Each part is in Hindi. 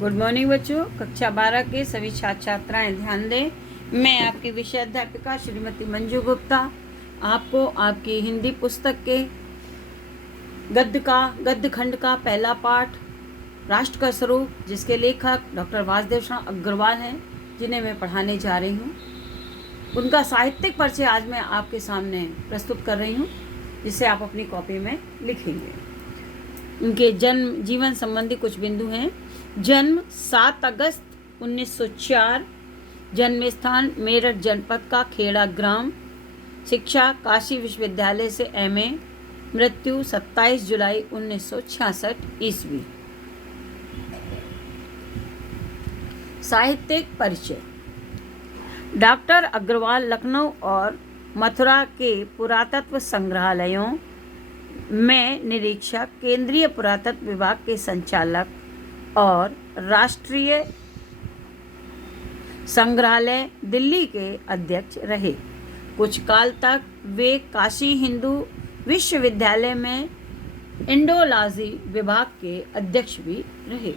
गुड मॉर्निंग बच्चों। कक्षा 12 के सभी छात्र छात्राएं ध्यान दें। मैं आपकी विषय अध्यापिका श्रीमती मंजू गुप्ता आपको आपकी हिंदी पुस्तक के गद्य खंड का पहला पाठ राष्ट्र का स्वरूप, जिसके लेखक डॉक्टर वासुदेव शरण अग्रवाल हैं, जिन्हें मैं पढ़ाने जा रही हूँ, उनका साहित्यिक परिचय आज मैं आपके सामने प्रस्तुत कर रही हूँ, जिसे आप अपनी कॉपी में लिखेंगे। उनके जन्म जीवन संबंधी कुछ बिंदु हैं। जन्म 7 अगस्त 1904, जन्म स्थान मेरठ जनपद का खेड़ा ग्राम, शिक्षा काशी विश्वविद्यालय से एमए, मृत्यु 27 जुलाई 1966 ईस्वी। साहित्यिक परिचय। डॉक्टर अग्रवाल लखनऊ और मथुरा के पुरातत्व संग्रहालयों में निरीक्षक, केंद्रीय पुरातत्व विभाग के संचालक और राष्ट्रीय संग्रहालय दिल्ली के अध्यक्ष रहे। कुछ काल तक वे काशी हिंदू विश्वविद्यालय में इंडोलॉजी विभाग के अध्यक्ष भी रहे।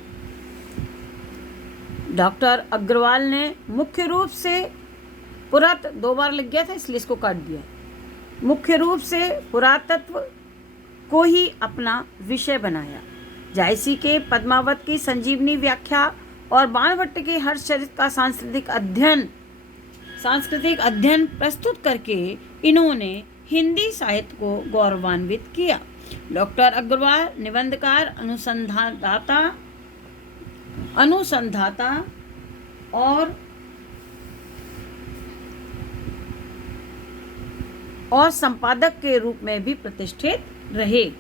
डॉक्टर अग्रवाल ने मुख्य रूप से दो बार लग गया था, इसलिए इसको काट दिया। मुख्य रूप से पुरातत्व को ही अपना विषय बनाया। जायसी के पद्मावत की संजीवनी व्याख्या और बाणभट्ट के हर्षचरित का सांस्कृतिक अध्ययन प्रस्तुत करके इन्होंने हिंदी साहित्य को गौरवान्वित किया। डॉक्टर अग्रवाल निबंधकार, अनुसंधाता और संपादक के रूप में भी प्रतिष्ठित रहे।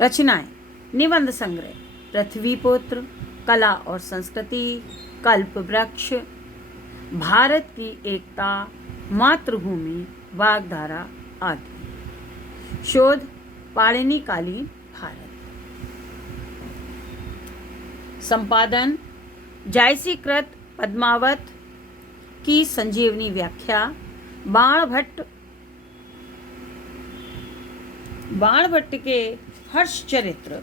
रचनाएं। निबंध संग्रह पृथ्वीपुत्र, कला और संस्कृति, कल्प वृक्ष, भारत की एकता, मातृभूमि, वाग्धारा आदि। शोध पाणिनिकालीन भारत। संपादन जायसीकृत पद्मावत की संजीवनी व्याख्या, बाणभट्ट के हर्षचरित्र,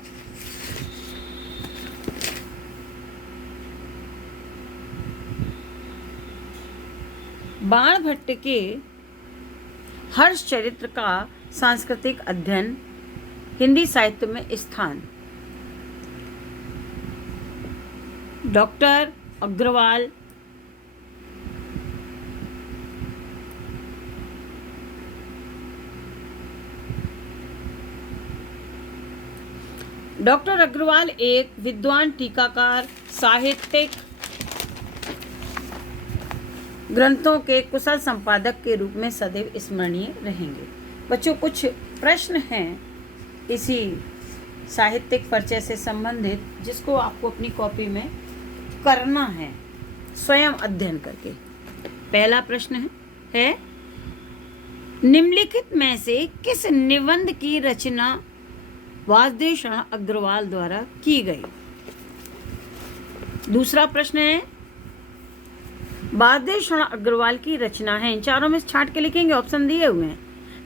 बाणभट्ट के हर्षचरित्र का सांस्कृतिक अध्ययन, हिंदी साहित्य में स्थान। डॉक्टर अग्रवाल एक विद्वान, टीकाकार, साहित्यिक ग्रंथों के कुशल संपादक के रूप में सदैव स्मरणीय रहेंगे। बच्चों, कुछ प्रश्न हैं इसी साहित्यिक परिचय से संबंधित, जिसको आपको अपनी कॉपी में करना है स्वयं अध्ययन करके। पहला प्रश्न है निम्नलिखित में से किस निबंध की रचना वासुदेव शरण अग्रवाल द्वारा की गई? दूसरा प्रश्न है वासुदेव शरण अग्रवाल की रचना है, इन चारों में से छांट के लिखेंगे, ऑप्शन दिए हुए हैं।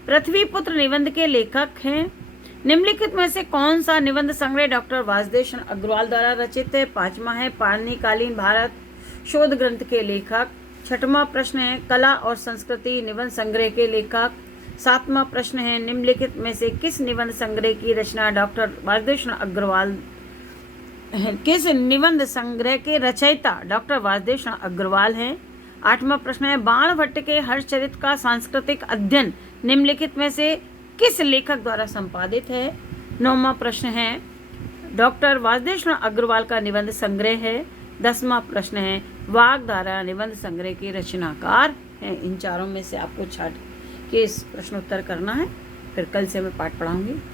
पृथ्वीपुत्र निबंध के लेखक हैं। निम्नलिखित में से कौन सा निबंध संग्रह डॉक्टर वासुदेव शरण अग्रवाल द्वारा रचित है? पांचवा है पाणिनिकालीन भारत शोध ग्रंथ के लेखक। छठवां प्रश्न है कला और संस्कृति निबंध संग्रह के लेखक। सातवां प्रश्न है निम्नलिखित में से किस निबंध संग्रह की रचना डॉक्टर वासुदेव शरण अग्रवाल किस निबंध संग्रह के रचयिता डॉक्टर वासुदेव शरण अग्रवाल हैं। आठवां प्रश्न है बाणभट्ट के हर्षचरित का सांस्कृतिक अध्ययन निम्नलिखित में से किस लेखक द्वारा संपादित है। नौवां प्रश्न है डॉक्टर वासुदेव शरण अग्रवाल का निबंध संग्रह है। 10वां प्रश्न है वाग्धारा निबंध संग्रह के रचनाकार हैं। इन चारों में से आपको छाट के इस प्रश्नोत्तर करना है। फिर कल से मैं पाठ पढ़ाऊंगी।